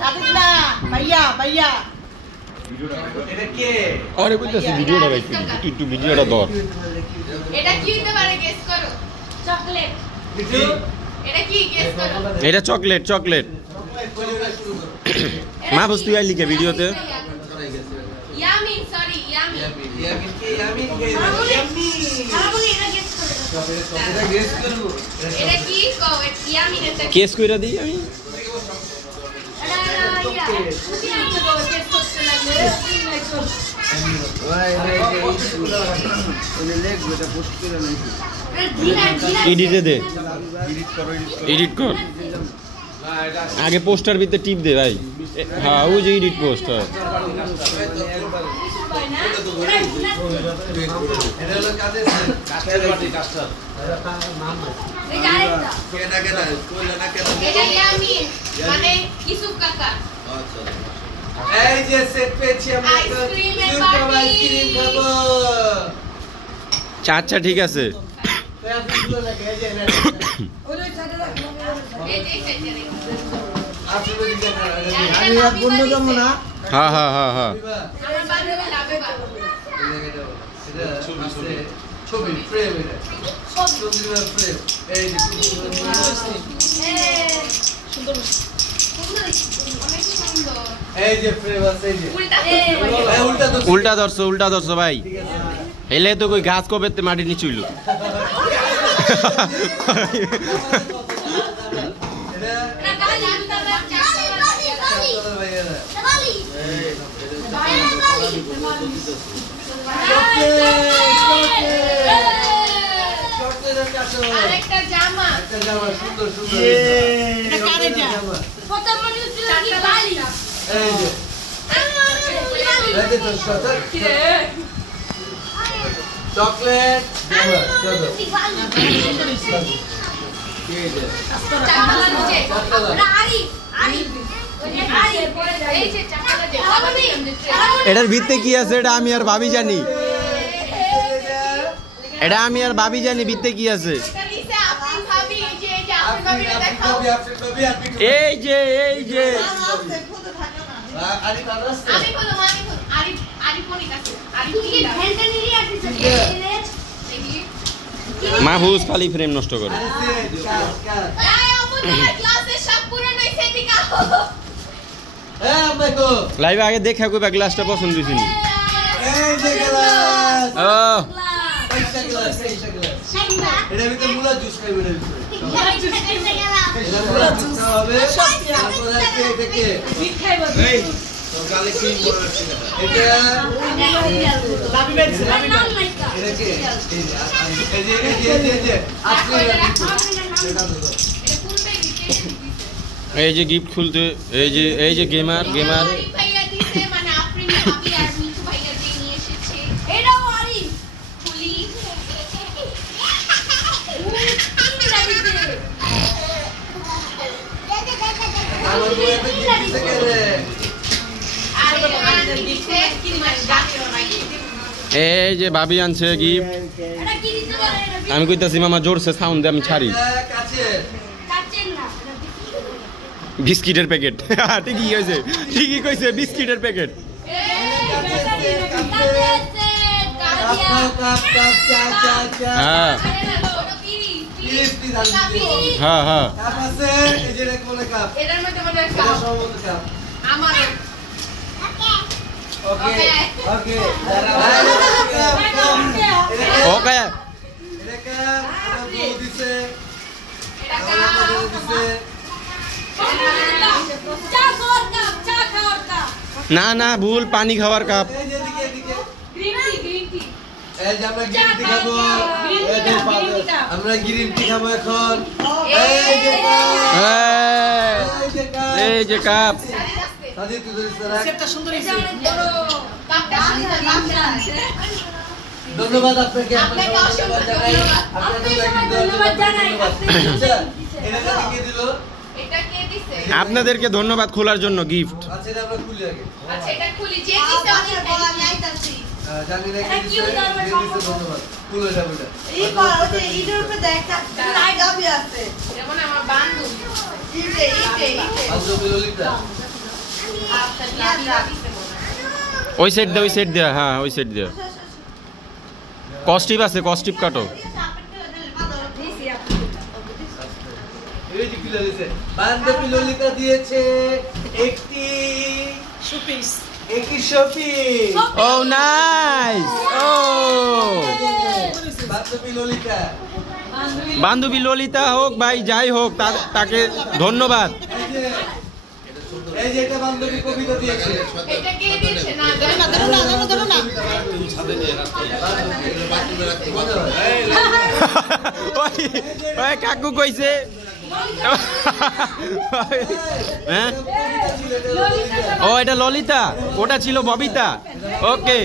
সাদিকনা ভাইয়া ভাইয়া এটা কে আরে কইতাছি ভিডিওটা রাখি একটু ভিডিওটা ধর এটা কি হতে পারে গেস করো চকলেট এটা কি গেস করো এটা চকলেট মা বস তুই আইলি কে ভিডিওতে ইয়ামিন সরি ইয়ামিন কে খারাপলি এটা গেস করো এটা গেস করব এটা কি কও ইয়ামিন এটা কেস কইরা দিই আমি এডিট কর আগে পোস্টার ভিতরে টিপ দে ভাই হ্যাঁ ওই যে এডিট পোস্ট এটা হলো কাস্টার বাটি কাস্টার এটা আরেকটা কেনা কইলা না কেনা এটা ইয়ামিন মানে ইসুফ কাকা আচ্ছা এই যে সেট পেয়েছি আমরা আইসক্রিমের আইসক্রিম খাবো আচ্ছা ঠিক আছে আমি আর বন্ধ করব না হ্যাঁ আমার বান্ধবী লাভে পাবো ছবি ফ্রেম এটা সুন্দর ফ্রেম এই যে সুন্দর অনেক সুন্দর এই যে ফ্রেম আছে এই যে উল্টা উল্টা ধরছো ভাই হেলে তো কই গাছ কবেতে মাটি নিচে হইল আরেকটা জামা সুন্দর এটা কারে জামা কত মনে হচ্ছে কি বালি এই যে এই তো চকলেট জামা চলো এই যে চাকালা নিচে আরিফ এই যে চাকালা যে এটার ভিতরে কি আছে এটা আমি আর ভাবি জানি ভিতরে কি আছে এই যে মাহফুজ খালি ফ্রেম নষ্ট করে লাইভে আগে দেখা কইবা গ্লাসটা পছন্দ হইছে নি এটা ভিতরে মুলা জুস খাইবে এটা মুলা জুস হবে তারপর এটাকে এই তো গালে ক্রিম বলছি এটা এটাকে এই যে এই যে গিফট খুলতে এই যে গেমার এই যে ভাবি আনছে গিফট আমি কইতাছি মামা জোরসে সাউন্ড দে আমি ছাড়ি বিস্কিটের প্যাকেট ঠিকই কইছে বিস্কিটের প্যাকেট হ্যাঁ ওকে না ভুল পানি খাওয়ার কাপ আমরা গ্রিন টি খাবো এখন এই যে কাপ ধন্যবাদ আপনাকে আপনাদেরকে ধন্যবাদ খোলার জন্য গিফট ওই সেট দে হ্যাঁ ওই সেট দে কস্টিপ আছে কস্টিপ কাটো বান্ধবী ললিতা দিয়েছে একটি শোপিস শপিস। ও নাইস ও বান্ধবী ললিতা বান্ধবী ললিতা হোক ভাই যাই হোক তাকে ধন্যবাদ এই যে এটা বান্ধবী কবিতা দিয়েছে। এটা কে দিয়েছে না ধরো না ওই কাকু কইছে হ্যাঁ ও এটা ললিতা ওটা ছিল ববিতা ওকে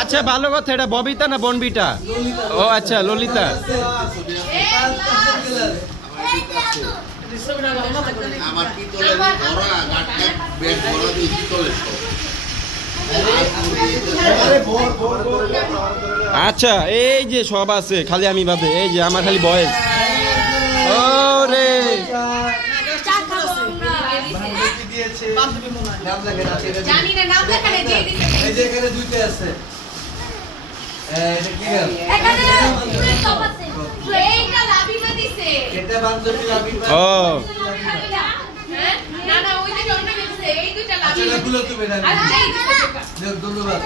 আচ্ছা ভালো কথা এটা ববিতা না বনবিটা ও আচ্ছা ললিতা আমার পিতলের ভরা গাটকা ব্যাগ ভরা দিয়ে পিতলের সব আচ্ছা এই যে সব আছে খালি আমি ভাবে এই যে আমার খালি বয়স ও রে জানি না নাম লেখা নেই দিয়ে দিতে এই যে এখানে দুইটা আছে এটা কি গান? এখানে পুরো টপ আছে এইটা লাবিমা দিছে এটা বান্ধবী লাবিবা। ও হ্যাঁ না না ওই যে অন্য দিছে এই দুইটা আচ্ছা লাবিমা এগুলো তুমি না আর যেই দিছে ধন্যবাদ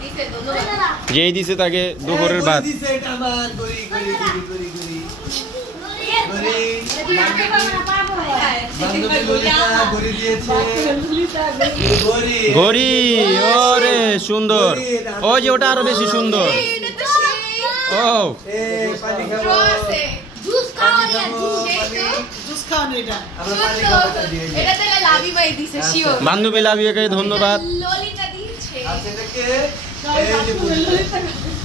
দিছে ধন্যবাদ যেই দিছে তাকে দুপুরের ভাত দিছে এটা আমার গরি গরি গরি গরি গরি গরি বান্ধবী ললিতা গরি দিয়েছে গরি ঘড়ি ওরে সুন্দর ওই যে ওটা আরো বেশি সুন্দর এটা তো সেই ও এই পানি খাবো রসে জুস খাওয়া নিয়ে জুস খাওয়ানো এটা আমরা পানি খাবো দিয়ে দিই। এটা তাহলে লাবিমাই দিছে শিওর বান্ধবী লাভিয়াকে ধন্যবাদ ললিতা দিয়েছে আচ্ছা এটাকে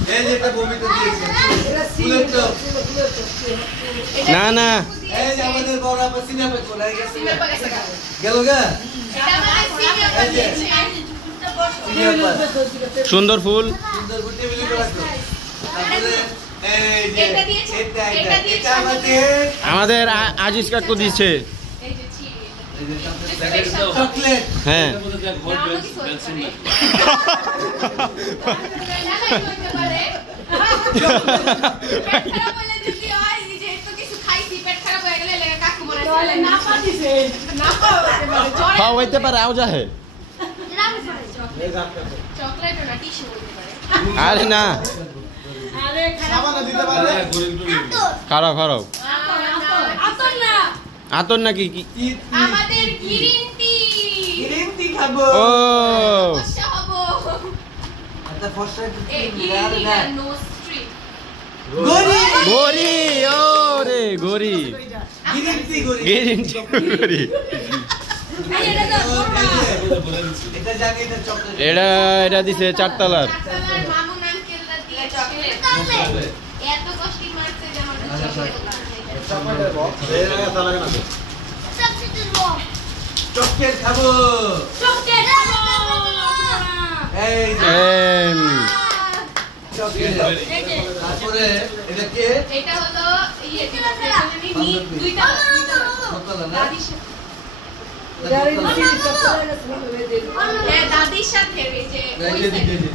এই যে এটা বমিতে দিয়েছে ফুলের টপ। না না এই যে আমাদের বড় আপা সিনেমা চলে গেছে সিমের পাকাছে গেল গা এটা আমাদের সিমের পাকাছে সিনেমা সুন্দর ফুল সুন্দর গুটি মিলি করে রাখো। তারপরে এই যে এটা দিয়েছে, এটা এটা দিয়েছে এটা আমাদের আমাদের আজিজ কাকু দিচ্ছে এই যে চিড়ি এই যে চকলেট হ্যাঁ নামও কিছু হতে পারে। নানাই হইতে পারে। পেট খারাপ হইলে যদি হয়, এই যে এত কিছু খাইছি, পেট খারাপ হয়ে গেলে লেগে কাকু মনে হয় না পাতিছে না পাওয়া হইতে পারে। জ্বরে- খাওয়া হইতে পারে আও যাহে চকলেটও না, টিস্যু হইতে পারে। আরে না আরে খারাপ খারাপ খারাপ আতর না, আতর নাকি কি আমাদের গ্রিন টি। গ্রিন টি খাবো। ও ফর্সা হবো। আচ্ছা ফর্সা এই কি গ্রিন টি না না, নো স্ট্রিট। গরি গরি ও রে গরি গ্রিন টি গরি গ্যারেন্টি গরি এটা জানি এটা চকলেট এটা দিছে চারতলার ডাক্তার মামুন আঙ্কেলরা দিয়ে চকলেট। এত কষ্টি মারছে যে আমাদের চকলেট খাবো। চকলেট এই যে এম, চকলেট তারপরে এটা কে এটা হলো ইয়ে দুইটা কতলা না দাদির সাথে হ্যাঁ দাদির সাথে এই যে ওই এই যে side এ। দিকে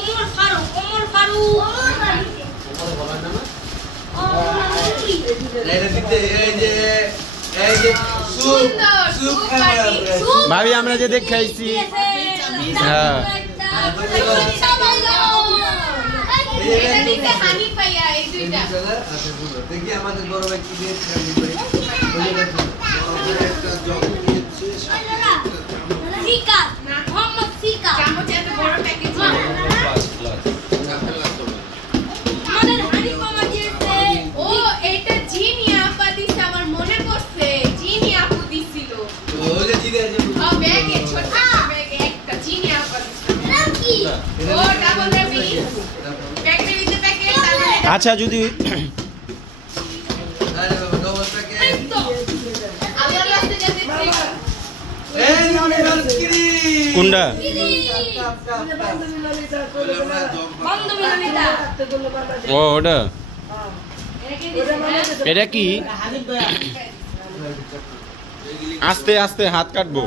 ওমর ফারুক এটা দিতে এই যে স্যুপ সুন্দর স্যুপ সুপ খাবো পার্টি আমরা। সুপ ভাবি আমরা যে দেখ খাইছি হ্যাঁ এটা দিতে হানি পাইয়া এই দুইটা দেখি আমাদের বড় ভাই কি দিয়ে খাবি ভাই একটা জগ নিয়েছে চামচ এত বড় প্যাকেজ ও এটা জিনি আপা দিছে আমার মনে পড়ছে জিনি আপু দিছিল ওই যে জিরে আছে ও ব্যাগে ছোট ব্যাগে একটা জিনি আপা দিছিল ও ডাবল রেপি প্যাকেট দিতে প্যাকেট আচ্ছা যদি আরে বাবা ডবল প্যাকেট আল্লাহ রাস্তে যেতে এই আমাদের আইসক্রিম কোনটা কাপ কাপ ও ওটা এটা কি আস্তে আস্তে হাত কাটবো,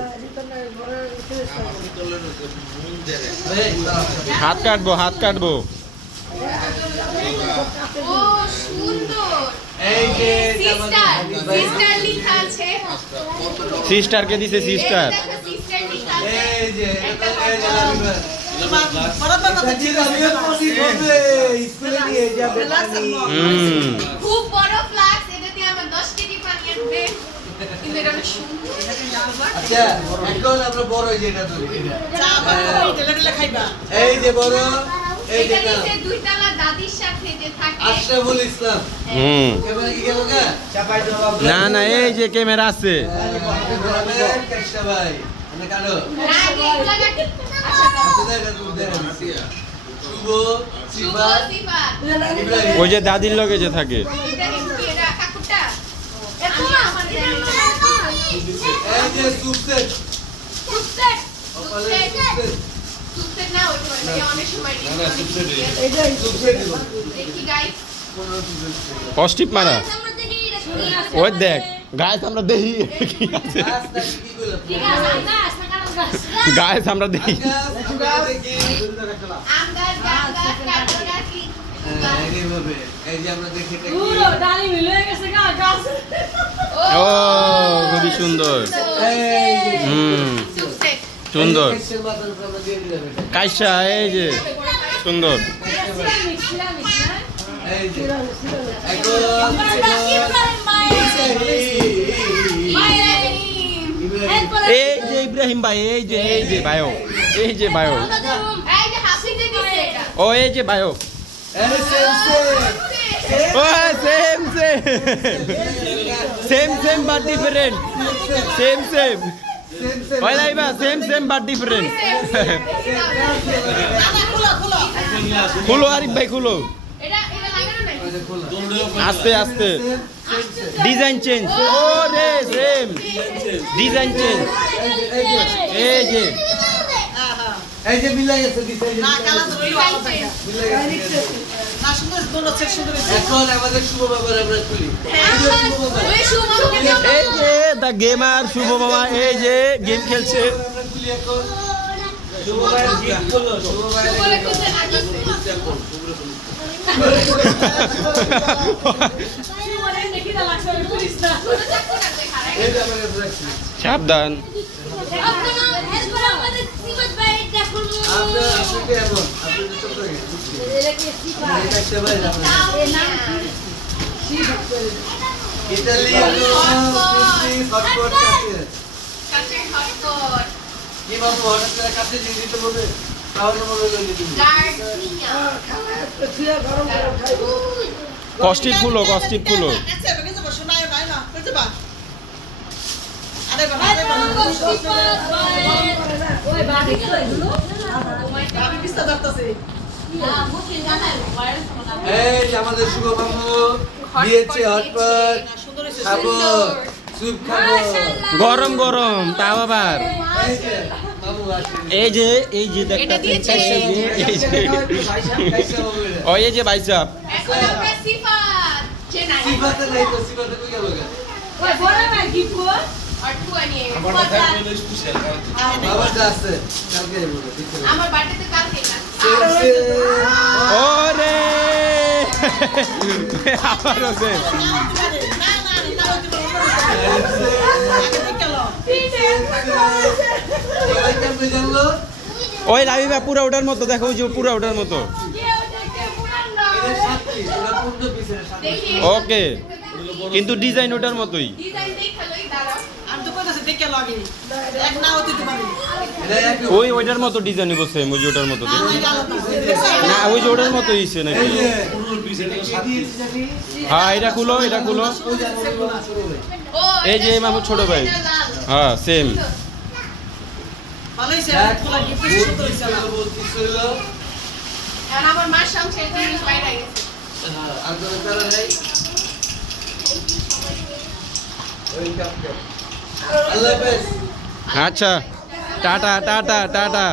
হাত কাটবো, হাত কাটবো। ও সুন্দর। এই যে সিস্টার, সিস্টার লেখা আছে। সিস্টারকে দিছে সিস্টার। এই দেখো সিস্টার লেখা আছে। এই যে একটা এই যে বরাবর কথা ঠিক আছে স্কুলে নিয়ে যাবে পানি। খুব বড় ফ্লাক্স, এটাতে আমার 10 কেজি পানি আসবে। কিন্তু এটা অনেক সুন্দর। আচ্ছা এখন আমরা বড় যেটা ধরি চা বাবা ঢেলে ঢেলে খাইবা। এই যে বড় এই যে এটা নিচে দুই তলা দাদির সাথে যে থাকে। আশরাফুল ইসলাম এবারে কি গেল গা চাপাই জবাব না না, এই যে ক্যামেরা আছে। কৃষ্ণ ভাই মানে কালো না এগুলা কাটি। আচ্ছা আচ্ছা দেখা শুভ শুভ শিবা সিফা। ইব্রাহিম ওই যে দাদির লগে যে থাকে। এটা কি এটা কাকুটা? এত আমার এই যে সুপসেট সুপসেট। অপালে সুপসেট সুপসেট না ওই মানে অনেক সময় সুপসেট দিব দেখি গাইস। কষ্টিপ মারা। ওই দেখ গাইস, আমরা দেখি কি আছে। আস্তে কি কইলা গাইস আমরা দেখি। দেখি আম গাছ, জাম গাছ, কাঁঠাল গাছ, লিচু গাছ। এইভাবে এই যে আমরা দেখি পুরো ডালি মিলে গেছে গাছ। ও খুবই সুন্দর। সুপসেট। সুন্দর। কৃষ্ণের মাথার উপর আমরা দিয়ে দিলাম এটা কাইসা এই যে সুন্দর। এই যে এই যে ইব্রাহিম ভাই, এই যে বায়ো, এই যে বায়ো, এই যে হাসিতে দিছে এটা। ও এই যে বায়ো। ও same same same same but different, same same ওই লাইবা সেম সেম বাট ডিফারেন্ট। খুলো আরিফ ভাই খুলো, এটা লাগানো নাই। আস্তে আস্তে। Design change. ও রে সেম ডিজাইন চেঞ্জ। এই যে এই যে মিলাই গেছে দিছে এই যে না কালা তো রইলো আলো থাকে মিলাই গেছে না সুন্দর দোনো সেট সুন্দর হইছে। এখন আমাদের শুভ বাবার আমরা খুলি ওই শুভ এই যে দা গেমার শুভ মামা, এই যে গেম খেলছে। আমরা খুলি এখন শুভ ভাইয়ের গিফট করলো শুভ ভাইয়ের বলে কোথায় লাগিয়েছে? ছোট চাকু না দেখারে। এই যে আমরা রাখছি সাবধান। আমরা আপনাকে এখন আপনি তো ছোট হয়ে গেছে এই কাজটা ভাই আমরা ইতালিয়ানো হটপট কাছে কাছে হটপট। কি বাবু হঠাৎ করে কাছে দিয়ে দিতে বলবে তাহলে মনে হলো দিতে গার্নিয়া। কষ্টিপ খুলো, কষ্টিপ খুলো। আচ্ছা বেগে যাব শোনায় নাই না কই যাবা আরে বাবা আরে বাবা আমি বিস্তা ধরতেছি এই যে আমাদের শুভ মামু দিয়েছে হটপট সুন্দর হইছে খাবো স্যুপ খাবো গরম গরম তাও আবার। এই যে মামু আসে এই যে এটা দিয়েছে। দেখতেছেন, এই যে কাইসা বাবু ও এই যে বাইসাপ। এখন আমরা সিফাত। যে নাই। সিফাতে নাই তো সিফাতে কই গেল গা হটপু আনিয়ে। বাবা যা আছে কালকে বলো ঠিক আছে আমার বাড়িতে কালকে না। ওরে আবারও সেম। না না না হইতে পারে আগে দেখে লো সবাই কেমন জানলো ওই রাবিবা পুরা ওটার মতো দেখো, ওই যে পুরা ওটার মতো। এটা 7 পিস এটা 15 পিসের 7 দেখি। ওকে, কিন্তু ডিজাইন ওটার মতোই। ডিজাইন দেখা লই দাঁড়াও। আমি তো কইতাছি দেখে লো আগে এক না হইতে পারে এটা একটু ওই ওইটার মতো ডিজাইন হইব সেম, ওই যে ওটার মতো। না না আলাদা না ওই যে ওটার মতোই হইছে নাকি? এই যে 15 পিস এটা 7 পিস হ্যাঁ এটা খুলো, এটা খুলো। ও এই যে মামু ছোট ভাই। হ্যাঁ সেম। ভালো হইছে খোলা গিফট সুন্দর হইছে না এখন আমার মার সংসার জিনিস বাইরে গেছে। আর তো তারা নাই ওয়েলকাম আল্লাহ হাফেজ আচ্ছা টাটা টাটা টাটা।